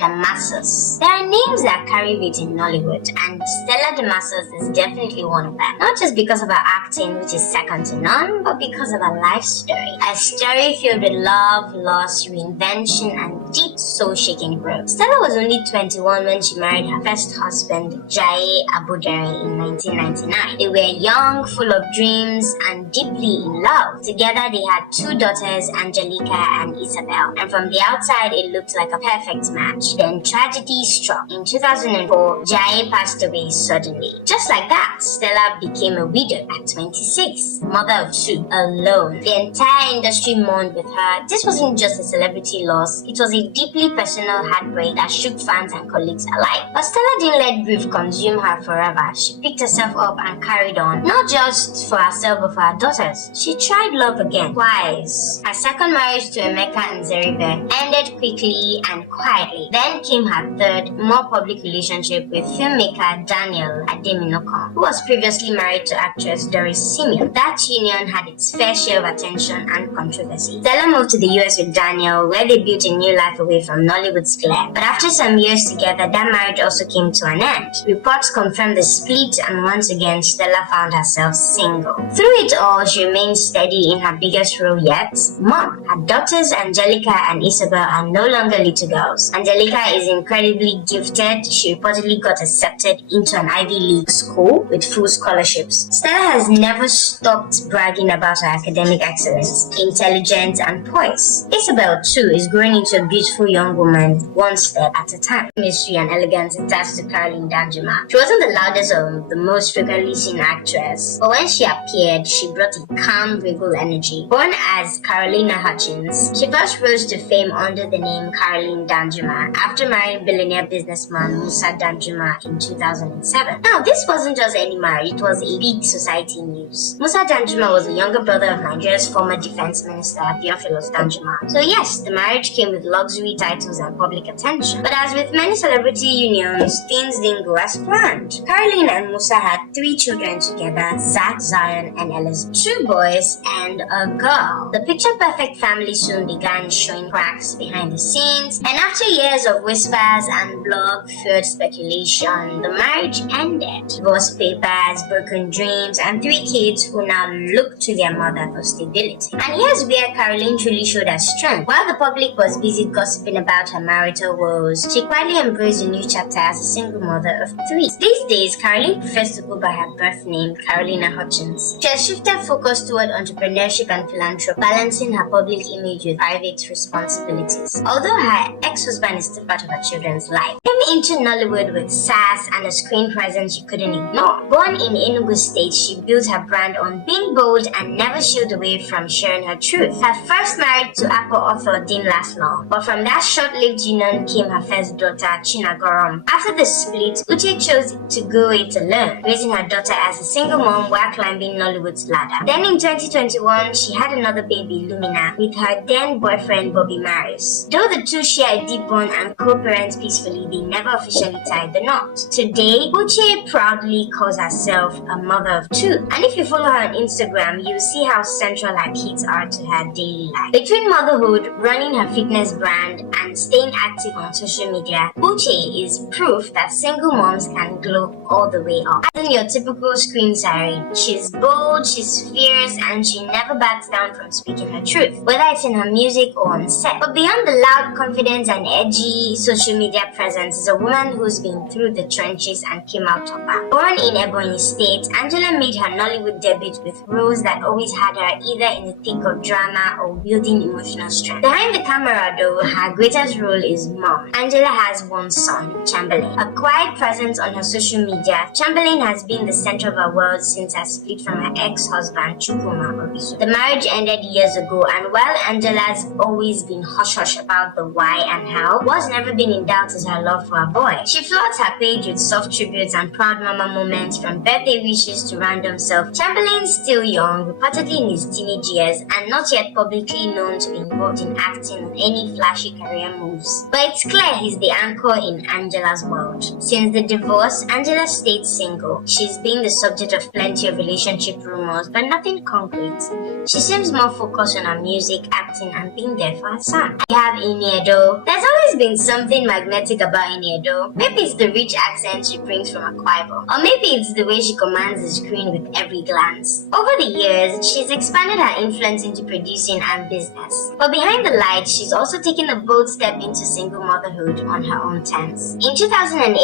Damascus. There are names that carry weight in Nollywood, and Stella Damascus is definitely one of them. Not just because of her acting, which is second to none, but because of her life story. A story filled with love, loss, reinvention, and deep soul-shaking growth. Stella was only 21 when she married her first husband, Jai Abudere, in 1999. They were young, full of dreams, and deeply in love. Together, they had two daughters, Angelica and Isabel, and from the outside, it looked like a perfect match. Then tragedy struck. In 2004, Jai passed away suddenly. Just like that, Stella became a widow at 26, mother of two, alone. The entire industry mourned with her. This wasn't just a celebrity loss, it was a deeply personal heartbreak that shook fans and colleagues alike. But Stella didn't let grief consume her forever. She picked herself up and carried on, not just for herself but for her daughters. She tried love again, twice. Her second marriage to Emeka Nzeribe ended quickly and quietly. Then came her third, more public relationship with filmmaker Daniel Ademinokon, who was previously married to actress Doris Simeon. That union had its fair share of attention and controversy. Stella moved to the US with Daniel, where they built a new life away from Nollywood's glare. But after some years together, that marriage also came to an end. Reports confirmed the split, and once again, Stella found herself single. Through it all, she remained steady in her biggest role yet, mom. Her daughters Angelica and Isabel are no longer little girls. Angelica is incredibly gifted. She reportedly got accepted into an Ivy League school with full scholarships. Stella has never stopped bragging about her academic excellence, intelligence, and poise. Isabel, too, is growing into a beautiful young woman, one step at a time. Mystery and elegance attached to Caroline Danjuma. She wasn't the loudest or the most frequently seen actress, but when she appeared, she brought a calm, regal energy. Born as Carolina Hutchins, she first rose to fame under the name Caroline Danjuma after marrying billionaire businessman Musa Danjuma in 2007. Now, this wasn't just any marriage, it was a big society news. Musa Danjuma was the younger brother of Nigeria's former defense minister, Theophilus Danjuma. So yes, the marriage came with luxury titles and public attention. But as with many celebrity unions, things didn't go as planned. Caroline and Musa had 3 children together, Zach, Zion, and Elizabeth. 2 boys and a girl. The picture-perfect family soon began showing cracks behind the scenes, and after years of whispers and blog-filled speculation, the marriage ended. Divorce papers, broken dreams, and 3 kids who now look to their mother for stability. And here's where Caroline truly showed her strength. While the public was busy gossiping about her marital woes, she quietly embraced a new chapter as a single mother of 3. These days, Caroline prefers to go by her birth name, Carolina Hutchins. She has shifted focus toward entrepreneurship and philanthropy, balancing her public image with private responsibilities. Although her ex-husband is still part of her children's life, came into Nollywood with sass and a screen presence you couldn't ignore. Born in Enugu State, she built her brand on being bold and never shied away from sharing her truth. Her first marriage to Apple author didn't last long, but from that short-lived union came her first daughter, Chinagorom. After the split, Uche chose to go it alone, raising her daughter as a single mom while climbing Nollywood's ladder. Then in 2021, she had another baby, Lumina, with her then boyfriend, Bobby Maris. Though the two share a deep bond and co-parent peacefully, they never officially tied the knot. Today, Uche proudly calls herself a mother of 2. And if you follow her on Instagram, you'll see how central her kids are to her daily life. Between motherhood, running her fitness brand, and staying active on social media, Uche is proof that single moms can glow all the way up. As in your typical screen siren, she's bold, she's fierce, and she never backs down from speaking her truth, whether it's in her music or on set. But beyond the loud confidence and edgy social media presence is a woman who's been through the trenches and came out topper. Born in Ebonyi State, Angela made her Nollywood debut with roles that always had her either in the thick of drama or building emotional strength. Behind the camera though, her greatest role is mom. Angela has one son, Chamberlain. A quiet presence on her social media, Chamberlain has been the center of her world since her split from her ex-husband, Chukwuma Obiso. The marriage ended years ago, and while Angela's always been hush-hush about the why and how, what's never been in doubt is her love for her boy. She floods her page with soft tributes and proud mama moments, from birthday wishes to random self. Chamberlain's still young, reportedly in his teenage years, and not yet publicly known to be involved in acting or any flashy career moves. But it's clear he's the anchor in Angela's world. Since the divorce, Angela stayed single. She's been the subject of plenty of relationship rumors, but nothing concrete. She seems more focused on her music, acting, and being there for her son. We have Iniedo. There's always been been something magnetic about Ine though. Maybe it's the rich accent she brings from Akwa Ibom. Or maybe it's the way she commands the screen with every glance. Over the years, she's expanded her influence into producing and business. But behind the lights, she's also taken a bold step into single motherhood on her own terms. In 2008,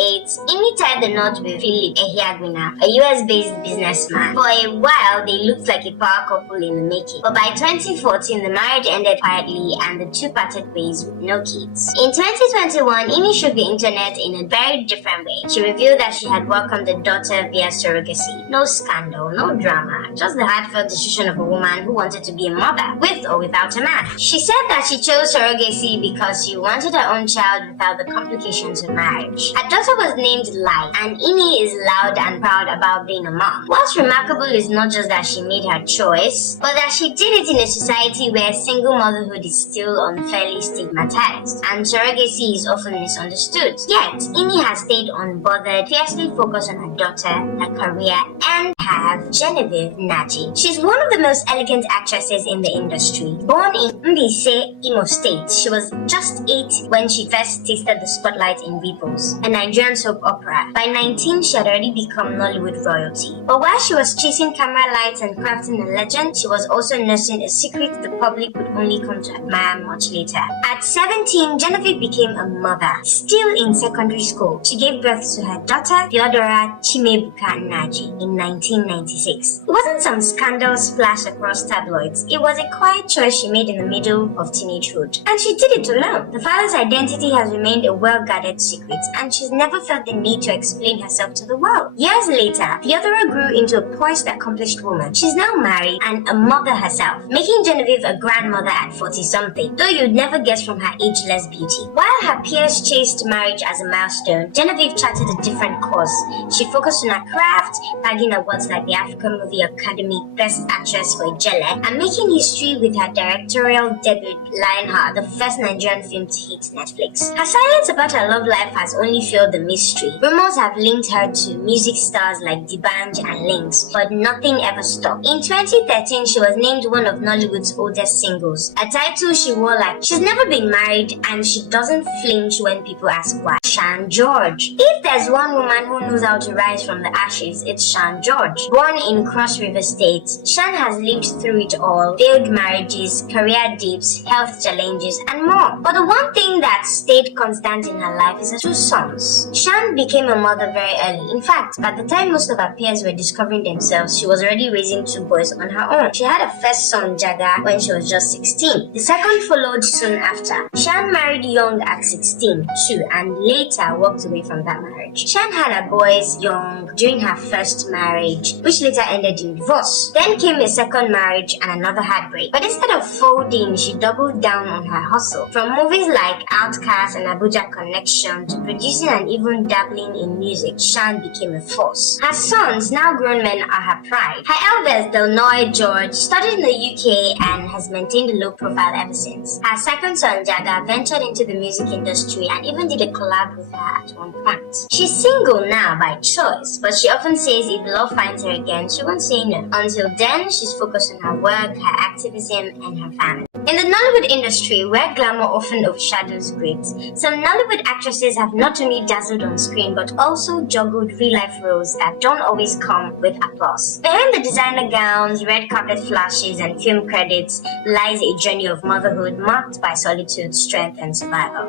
Imi tied the knot with Philip Ehiagwina, a US-based businessman. For a while, they looked like a power couple in the making. But by 2014, the marriage ended quietly and the two parted ways with no kids. In 2021, Imi shook the internet in a very different way. She revealed that she had welcomed a daughter via surrogacy. No scandal, no drama, just the heartfelt decision of a woman who wanted to be a mother, with or without a man. She said that she chose surrogacy because she wanted her own child without the complications of marriage. Her daughter was named Lai, and Imi is loud and proud about being a mom. What's remarkable is not just that she made her choice, but that she did it in a society where single motherhood is still unfairly stigmatized, and surrogacy is often misunderstood. Yet, Imi has stayed unbothered, fiercely focused on her daughter, her career, and have Genevieve Naji. She's one of the most elegant actresses in the industry. Born in Mbise, Imo State, she was just 8 when she first tasted the spotlight in Ripples, a Nigerian soap opera. By 19, she had already become Nollywood royalty. But while she was chasing camera lights and crafting a legend, she was also nursing a secret the public would only come to admire much later. At 17, Genevieve became a mother. Still in secondary school, she gave birth to her daughter, Theodora Chimebuka Naji, in 1996. It wasn't some scandal splash across tabloids. It was a quiet choice she made in the middle of teenagehood. And she did it alone. The father's identity has remained a well-guarded secret, and she's never felt the need to explain herself to the world. Years later, Theodora grew into a poised, accomplished woman. She's now married and a mother herself, making Genevieve a grandmother at 40-something, though you'd never guess from her ageless beauty. While her peers chased marriage as a milestone, Genevieve charted a different course. She focused on her craft, bagging awards like the African Movie Academy Best Actress for Ijele, and making history with her directorial debut, Lionheart, the first Nigerian film to hit Netflix. Her silence about her love life has only fueled the mystery. Rumors have linked her to music stars like D'banj and Lynx, but nothing ever stopped. In 2013, she was named one of Nollywood's oldest singles, a title she wore like she's never been married, and she doesn't flinch when people ask why. Shan George. If there's one woman who knows how to rise from the ashes, it's Shan George. Born in Cross River State, Shan has lived through it all: failed marriages, career dips, health challenges, and more. But the one thing that stayed constant in her life is her 2 sons. Shan became a mother very early. In fact, by the time most of her peers were discovering themselves, she was already raising 2 boys on her own. She had a first son, Jaga, when she was just 16. The second followed soon after. Shan married young at 16 too, and later walked away from that marriage. Shan had her boys young during her first marriage, which later ended in divorce. Then came a second marriage and another heartbreak. But instead of folding, she doubled down on her hustle. From movies like Outcast and Abuja Connection to producing and even dabbling in music, Shan became a force. Her sons, now grown men, are her pride. Her eldest, Delnoy George, studied in the UK and has maintained a low profile ever since. Her second son, Jaga, ventured into the music industry and even did a collab with her at one point. She's single now by choice, but she often says if love finds her again, she won't say no. Until then, she's focused on her work, her activism, and her family. In the Nollywood industry, where glamour often overshadows grit, some Nollywood actresses have not only dazzled on screen but also juggled real-life roles that don't always come with applause. Behind the designer gowns, red carpet flashes, and film credits lies a journey of motherhood marked by solitude, strength, and survival.